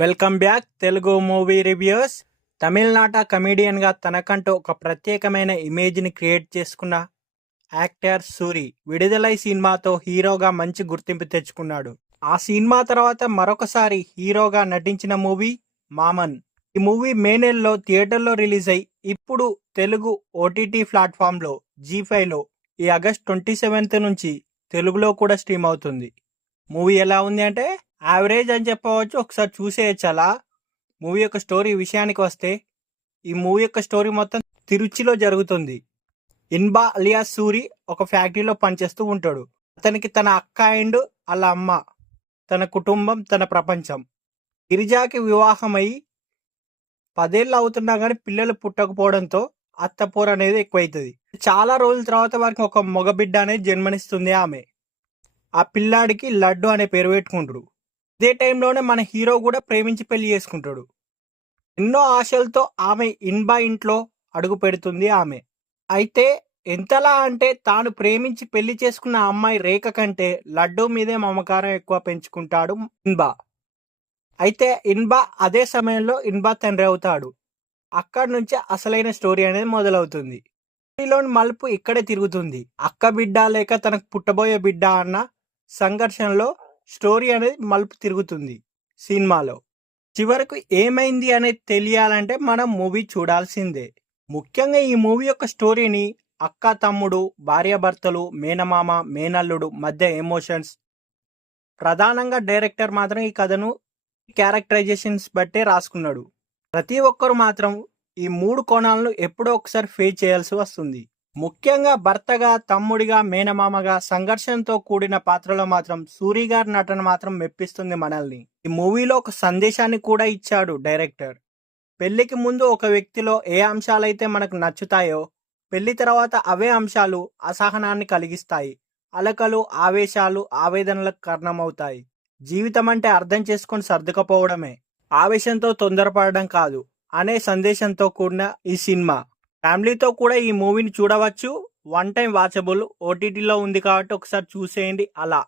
Welcome back Telugu movie reviews. తమిళనాట కమీడియన్గా తనకంటూ ఒక ప్రత్యేకమైన ఇమేజ్ని క్రియేట్ చేసుకున్న యాక్టర్ సూరి విడుదలై సినిమాతో హీరోగా మంచి గుర్తింపు తెచ్చుకున్నాడు. ఆ సినిమా తర్వాత మరొకసారి హీరోగా నటించిన మూవీ మామన్. ఈ మూవీ మే నెలలో థియేటర్లో రిలీజ్ అయి ఇప్పుడు తెలుగు ఓటీటీ ప్లాట్ఫామ్లో G5లో ఈ ఆగస్ట్ 27th నుంచి తెలుగులో కూడా స్ట్రీమ్ అవుతుంది. మూవీ ఎలా ఉంది అంటే యావరేజ్ అని చెప్పవచ్చు. ఒకసారి చూసేయచ్చు అలా. మూవీ యొక్క స్టోరీ విషయానికి వస్తే ఈ మూవీ యొక్క స్టోరీ మొత్తం తిరుచిలో జరుగుతుంది. ఇన్బా అలియాస్ సూరి ఒక ఫ్యాక్టరీలో పనిచేస్తూ ఉంటాడు. అతనికి తన అక్క అండ్ వాళ్ళ అమ్మ, తన కుటుంబం, తన ప్రపంచం. గిరిజాకి వివాహమై 10 ఏళ్ళు అవుతున్నా కానీ పిల్లలు పుట్టకపోవడంతో అత్తపోరు అనేది ఎక్కువైతుంది. చాలా రోజుల తర్వాత వారికి ఒక మగబిడ్డ అనేది జన్మనిస్తుంది ఆమె. ఆ పిల్లాడికి లడ్డు అనే పేరు పెట్టుకుంటారు. ఇదే టైంలోనే మన హీరో కూడా ప్రేమించి పెళ్లి చేసుకుంటాడు. ఎన్నో ఆశలతో ఆమె ఇన్బా ఇంట్లో అడుగు పెడుతుంది ఆమె. అయితే ఎంతలా అంటే తాను ప్రేమించి పెళ్లి చేసుకున్న అమ్మాయి రేఖ కంటే లడ్డు మీదే మమకారం ఎక్కువ పెంచుకుంటాడు ఇన్బా. అయితే ఇన్బా అదే సమయంలో ఇన్బా తండ్రి అవుతాడు. అక్కడి నుంచి అసలైన స్టోరీ అనేది మొదలవుతుంది. స్టోరీలోని మలుపు ఇక్కడే తిరుగుతుంది. అక్క బిడ్డ లేక తనకు పుట్టబోయే బిడ్డ అన్న సంఘర్షణలో స్టోరీ అనేది మలుపు తిరుగుతుంది సినిమాలో. చివరకు ఏమైంది అనేది తెలియాలంటే మనం మూవీ చూడాల్సిందే. ముఖ్యంగా ఈ మూవీ యొక్క స్టోరీని అక్క తమ్ముడు, భార్యాభర్తలు, మేనమామ, మేనల్లుడు మధ్య ఎమోషన్స్, ప్రధానంగా డైరెక్టర్ మాత్రం ఈ కథను క్యారెక్టరైజేషన్స్ బట్టే రాసుకున్నాడు. ప్రతి ఒక్కరు మాత్రం ఈ 3 కోణాలను ఎప్పుడో ఒకసారి ఫేస్ చేయాల్సి వస్తుంది. ముఖ్యంగా భర్తగా, తమ్ముడిగా, మేనమామగా సంఘర్షణతో కూడిన పాత్రలో మాత్రం సూరి గారి నటన మాత్రం మెప్పిస్తుంది మనల్ని. ఈ మూవీలో ఒక సందేశాన్ని కూడా ఇచ్చాడు డైరెక్టర్. పెళ్లికి ముందు ఒక వ్యక్తిలో ఏ అంశాలైతే మనకు నచ్చుతాయో పెళ్లి తర్వాత అవే అంశాలు అసహనాన్ని కలిగిస్తాయి. అలకలు, ఆవేశాలు, ఆవేదనలకు కారణమవుతాయి. జీవితం అంటే అర్థం చేసుకొని సర్దుకపోవడమే, ఆవేశంతో తొందరపడడం కాదు అనే సందేశంతో కూడిన ఈ సినిమా. ఫ్యామిలీతో కూడా ఈ మూవీని చూడవచ్చు. 1 టైం వాచబుల్. ఓటీటీలో ఉంది కాబట్టి ఒకసారి చూసేయండి అలా.